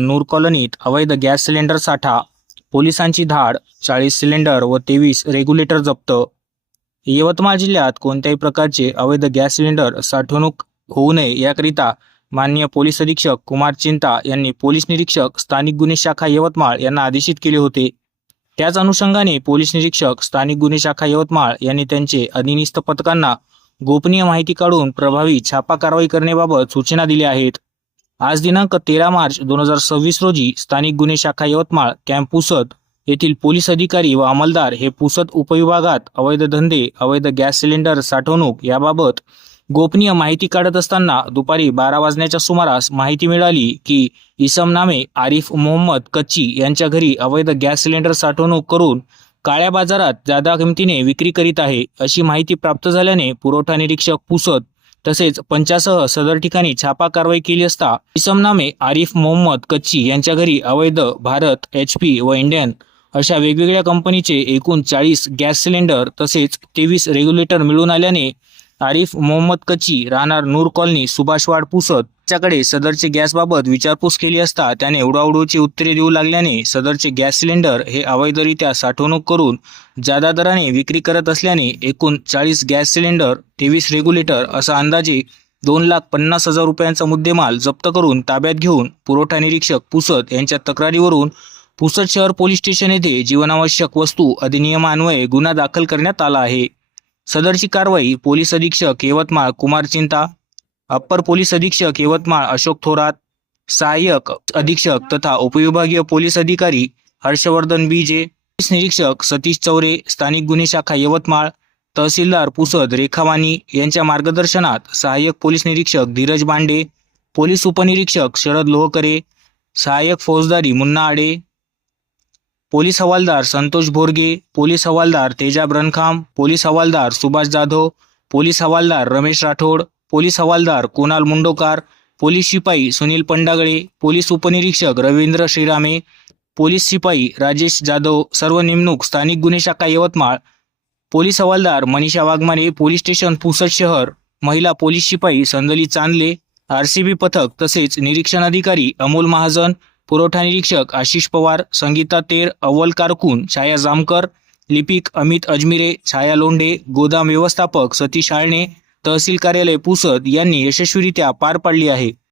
नूर कॉलनीत अवैध gas cylinder साठा, पोलिसांची धाड, 40 सिलेंडर व 23 रेग्युलेटर जप्त। यवतमाळ जिल्ह्यात कोणत्याही प्रकारचे अवैध गॅस सिलेंडर साठवणूक होऊ नये याकरिता माननीय पोलीस अधीक्षक कुमार चिंता यांनी पोलीस निरीक्षक स्थानिक गुन्हे शाखा यवतमाळ यांना आदेशित केले होते। त्याच अनुषंगाने पोलीस निरीक्षक स्थानिक गुन्हे शाखा यवतमाळ यांनी त्यांचे अधिनिस्थ पथकांना गोपनीय माहिती काढून प्रभावी छापा कारवाई करण्याबाबत सूचना दिल्या आहेत। आज दिनांक 13 मार्च 2026 रोजी स्थानिक गुन्हे शाखा यवतमाळ कॅम्प पुसद येथील पोलीस अधिकारी व अंमलदार हे पुसद उपविभागात अवैध धंदे, अवैध गॅस सिलेंडर साठवणूक याबाबत गोपनीय माहिती काढत असताना दुपारी 12 वाजण्याच्या सुमारास माहिती मिळाली की इसम नामे आरिफ मोहम्मद कच्ची यांच्या घरी अवैध गॅस सिलेंडर साठवणूक करून काळ्या बाजारात जादा किमतीने विक्री करीत आहे अशी माहिती प्राप्त झाल्याने पुरवठा निरीक्षक पुसद तसेच पंचासह सदर ठिकाणी छापा कारवाई केली असता इसम नामे आरिफ मोहम्मद कच्ची यांच्या घरी अवैध भारत, HP व इंडियन अशा वेगवेगळ्या कंपनीचे एकूण 40 गॅस सिलेंडर तसेच 23 रेग्युलेटर मिळून आल्याने आरिफ मोहम्मद कच्ची राहणार नूर कॉलनी सुभाषवाड पुसद याच्याकडे सदरचे गॅसबाबत विचारपूस केली असता त्याने उडाउडीची उत्तरे देऊ लागल्याने सदरचे गॅस सिलेंडर हे अवैधरित्या साठवणूक करून जादा दराने विक्री करत असल्याने एकूण 40 गॅस सिलेंडर, 23 रेग्युलेटर असा अंदाजे 2,50,000 रुपयांचा मुद्देमाल जप्त करून ताब्यात घेऊन पुरवठा निरीक्षक पुसद यांच्या तक्रारीवरून पुसद शहर पोलीस स्टेशन येथे जीवनावश्यक वस्तू अधिनियमान्वये गुन्हा दाखल करण्यात आला आहे। सदरची कारवाई पोलीस अधीक्षक यवतमाळ कुमार चिंता, अप्पर पोलीस अधीक्षक यवतमाळ अशोक थोरात, सहाय्यक अधीक्षक तथा उपविभागीय पोलीस अधिकारी हर्षवर्धन BJ, पोलीस निरीक्षक सतीश चौरे, स्थानिक गुन्हे शाखा यवतमाळ, तहसीलदार पुसद रेखा वाणी यांच्या मार्गदर्शनात सहाय्यक पोलीस निरीक्षक धीरज बांडे, पोलीस उपनिरीक्षक शरद लोहकरे, सहाय्यक फौजदारी मुन्ना आडे, पोलीस हवालदार संतोष भोरगे, पोलीस हवालदार तेजाब रणखाम, पोलीस हवालदार सुभाष जाधव, पोलीस हवालदार रमेश राठोड, पोलीस हवालदार कुणाल मुंडोकार, पोलीस शिपाई सुनील पंडागळे, पोलीस उपनिरीक्षक रवींद्र श्रीरामे, पोलीस शिपाई राजेश जाधव सर्व नेमणूक स्थानिक गुन्हे शाखा यवतमाळ, पोलीस हवालदार मनीषा वाघमारे, पोलीस स्टेशन पुसद शहर, महिला पोलीस शिपाई संदली चांदले, RCB पथक तसेच निरीक्षण अधिकारी अमोल महाजन, पुरवठा निरीक्षक आशिष पवार, संगीता तेर, अव्वल कारकून छाया जामकर, लिपिक अमित अजमिरे, छाया लोंढे, गोदाम व्यवस्थापक सतीश आळणे, तहसील कार्यालय पुसद यांनी यशस्वीरित्या पार पाडली आहे।